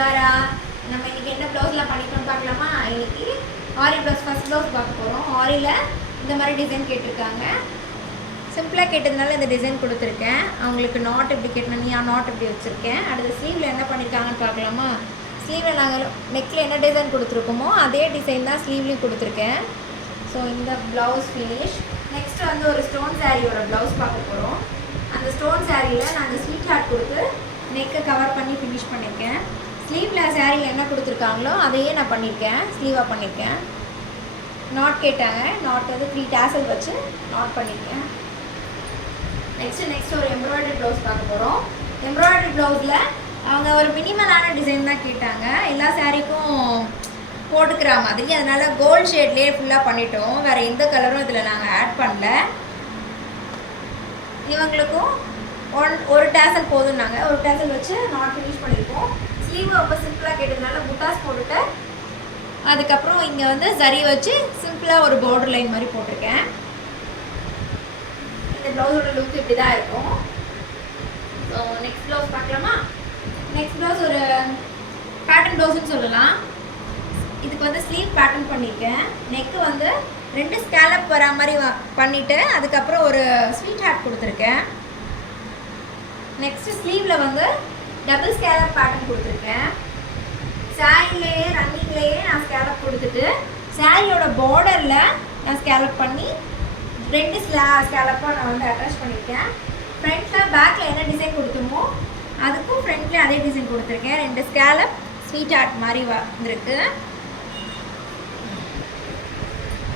வேறு நம்ம இன்றைக்கி என்ன ப்ளவுஸ்லாம் பண்ணிக்கணும்னு பார்க்கலாமா? இன்றைக்கி ஆரி ப்ளவுஸ் ஃபஸ்ட் ப்ளவுஸ் பார்க்க போகிறோம். ஆரியில் இந்த மாதிரி டிசைன் கேட்டிருக்காங்க. சிம்பிளாக கேட்டதுனால இந்த டிசைன் கொடுத்துருக்கேன். அவங்களுக்கு நாட் எப்படி கேட்டேன், நீ நாட் எப்படி வச்சுருக்கேன். அடுத்த ஸ்லீவில் என்ன பண்ணியிருக்காங்கன்னு பார்க்கலாமா? ஸ்லீவில் நாங்கள் நெக்கில் என்ன டிசைன் கொடுத்துருக்கோமோ அதே டிசைன் தான் ஸ்லீவ்லேயும் கொடுத்துருக்கேன். ஸோ இந்த ப்ளவுஸ் ஃபினிஷ். நெக்ஸ்ட் வந்து ஒரு ஸ்டோன் சாரியோட ப்ளவுஸ் பார்க்க போகிறோம். அந்த ஸ்டோன் சாரியில் நாங்கள் ஸ்வீட் ஹார்ட் கொடுத்து நெக்கை கவர் பண்ணி ஃபினிஷ் பண்ணியிருக்கேன். ஸ்லீவில் சாரியில் என்ன கொடுத்துருக்காங்களோ அதையே நான் பண்ணியிருக்கேன், ஸ்லீவாக பண்ணியிருக்கேன். நாட் கேட்டாங்க, நாட் வந்து 3 டேசல் வச்சு நாட் பண்ணியிருக்கேன். நெக்ஸ்ட் ஒரு எம்ப்ராய்டரி ப்ளவுஸ் பார்க்க போகிறோம். எம்ப்ராய்டரி ப்ளவுஸில் அவங்க ஒரு மினிமலான டிசைன் தான் கேட்டாங்க, எல்லா சாரிக்கும் போட்டுக்கிற மாதிரி. அதனால் கோல்ட் ஷேட்லேயே ஃபுல்லாக பண்ணிட்டோம். வேறு எந்த கலரும் இதில் நாங்கள் ஆட் பண்ணல. இவங்களுக்கும் ஒரு டேசல் போதும், நாங்கள் ஒரு டேசல் வச்சு நாட் ஃபினிஷ் பண்ணியிருக்கோம். ஸ்லீவ் ரொம்ப சிம்பிளாக கேட்டதுனால புட்டாஸ் போட்டுட்டு அதுக்கப்புறம் இங்கே வந்து சரி வச்சு சிம்பிளாக ஒரு பார்டர் லைன் மாதிரி போட்டிருக்கேன். இந்த ப்ளவுஸோட லுக் இப்படி தான் இருக்கும். ஸோ நெக்ஸ்ட் ப்ளவுஸ் பார்க்கலாமா? நெக்ஸ்ட் ப்ளவுஸ் ஒரு பேட்டர்ன் ப்ளவுஸ்ன்னு சொல்லலாம். இதுக்கு வந்து ஸ்லீவ் பேட்டர்ன் பண்ணியிருக்கேன். நெக்கு வந்து 2 ஸ்கேலப் வர மாதிரி பண்ணிவிட்டு அதுக்கப்புறம் ஒரு ஸ்வீட் ஹார்ட் கொடுத்துருக்கேன். நெக்ஸ்ட்டு ஸ்லீவில் வந்து டபுள் ஸ்கேலப் பேட்டர்ன் கொடுத்துருக்கேன். சாரிலேயே ரன்னிங்லேயே நான் ஸ்கேலப் கொடுத்துட்டு சாரியோட பார்டரில் நான் ஸ்கேலப் பண்ணி 2 ஸ்கேலப்பாக நான் வந்து அட்டாச் பண்ணியிருக்கேன். ஃப்ரண்ட்டில் பேக்கில் என்ன டிசைன் கொடுத்தோமோ அதுக்கும் ஃப்ரண்ட்லேயே அதே டிசைன் கொடுத்துருக்கேன். 2 ஸ்கேலப் ஸ்வீட் ஹார்ட் மாதிரி வந்துருக்கு.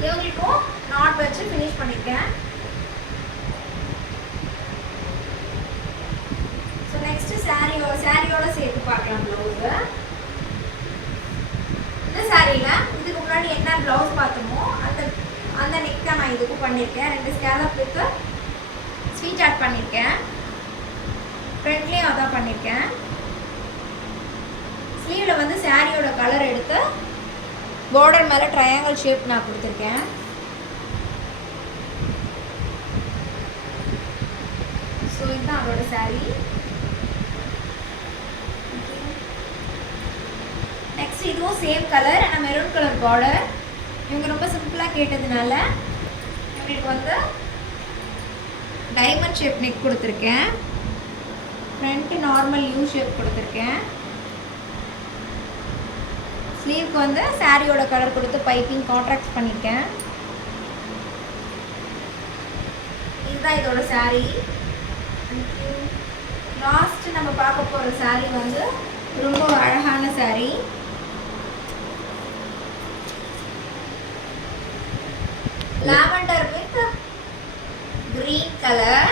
இவங்களுக்கும் நாட் வச்சு ஃபினிஷ் பண்ணியிருக்கேன். ஸோ நெக்ஸ்ட்டு சாரியோட சேர்த்து பார்க்கலாம் ப்ளவுஸு. இந்த சாரியில் இதுக்கு முன்னாடி என்ன ப்ளவுஸ் பார்த்தோமோ அந்த நெக் தான் நான் இதுக்கும் பண்ணியிருக்கேன். 2 ஸ்கேலப் வித் ஸ்வீட் ஹார்ட் பண்ணியிருக்கேன். ஃப்ரண்ட்லேயும் அதான் பண்ணியிருக்கேன். ஸ்லீவில் வந்து சாரியோட கலர் எடுத்து பார்டர் மேலே ட்ரையாங்கிள் ஷேப் நான் கொடுத்துருக்கேன். ஸோ இதுதான் அதோட சாரி. நெக்ஸ்ட் இதுவும் சேம் கலர், ஆனால் மெரூன் கலர் பார்டர். இவங்க ரொம்ப சிம்பிளாக கேட்டதுனால இவங்களுக்கு வந்து டைமண்ட் ஷேப் நெக் கொடுத்துருக்கேன். ஃப்ரண்ட்டு நார்மல் யூ ஷேப் கொடுத்துருக்கேன். ஸ்லீவ்க்கு வந்து சாரியோட கலர் கொடுத்து பைப்பிங் கான்ட்ராக்ட் பண்ணியிருக்கேன். இதுதான் இதோட சாரி. லாஸ்ட் நம்ம பார்க்க போகிற சாரி வந்து ரொம்ப அழகான sorry. Lavender with green colour.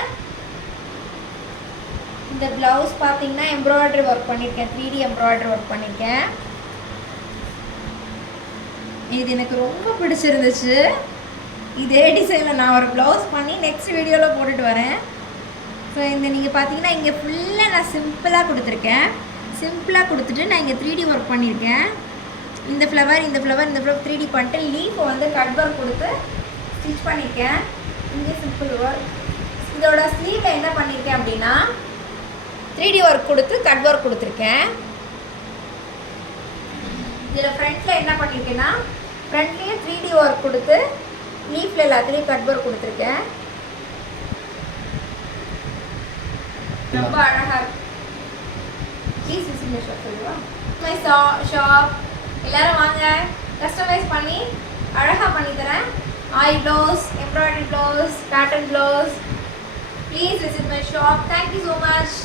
இந்த பிளவுஸ் பார்த்தீங்கன்னா எம்ப்ராய்டரி ஒர்க் பண்ணியிருக்கேன், 3D எம்ப்ராய்டரி ஒர்க் பண்ணியிருக்கேன். இது எனக்கு ரொம்ப பிடிச்சிருந்துச்சு. இதே டிசைனில் நான் ஒரு ப்ளவுஸ் பண்ணி நெக்ஸ்ட் வீடியோவில் போட்டுட்டு வரேன். ஸோ இந்த நீங்கள் பார்த்தீங்கன்னா இங்கே ஃபுல்லாக நான் சிம்பிளாக கொடுத்துருக்கேன். சிம்பிளாக கொடுத்துட்டு நான் இங்கே 3D ஒர்க் பண்ணியிருக்கேன். இந்த ஃப்ளவர் 3D பண்ணிட்டு லீஃபை வந்து கட் ஒர்க் கொடுத்து ஸ்டிச் பண்ணியிருக்கேன். இங்கே சிம்பிள் ஒர்க். இதோட ஸ்லீவில் என்ன பண்ணியிருக்கேன் அப்படின்னா 3D ஒர்க் கொடுத்து கட் ஒர்க் கொடுத்துருக்கேன். இதில் ஃப்ரண்ட்டில் என்ன பண்ணியிருக்கேன்னா ஃப்ரண்ட்லேயே 3D ஒர்க் கொடுத்து லீஃபில் எல்லாத்துலேயும் கட் ஒர்க் கொடுத்துருக்கேன். ரொம்ப அழகாக இருக்கு. ப்ளீஸ் விசிட் மை ஷாப் சொல்லுவா. மை ஷாப் எல்லோரும் வாங்க, கஸ்டமைஸ் பண்ணி அழகாக பண்ணித்தரேன். Aari blouse, embroidery blouse, pattern blouse. Please visit my shop. Thank you so much.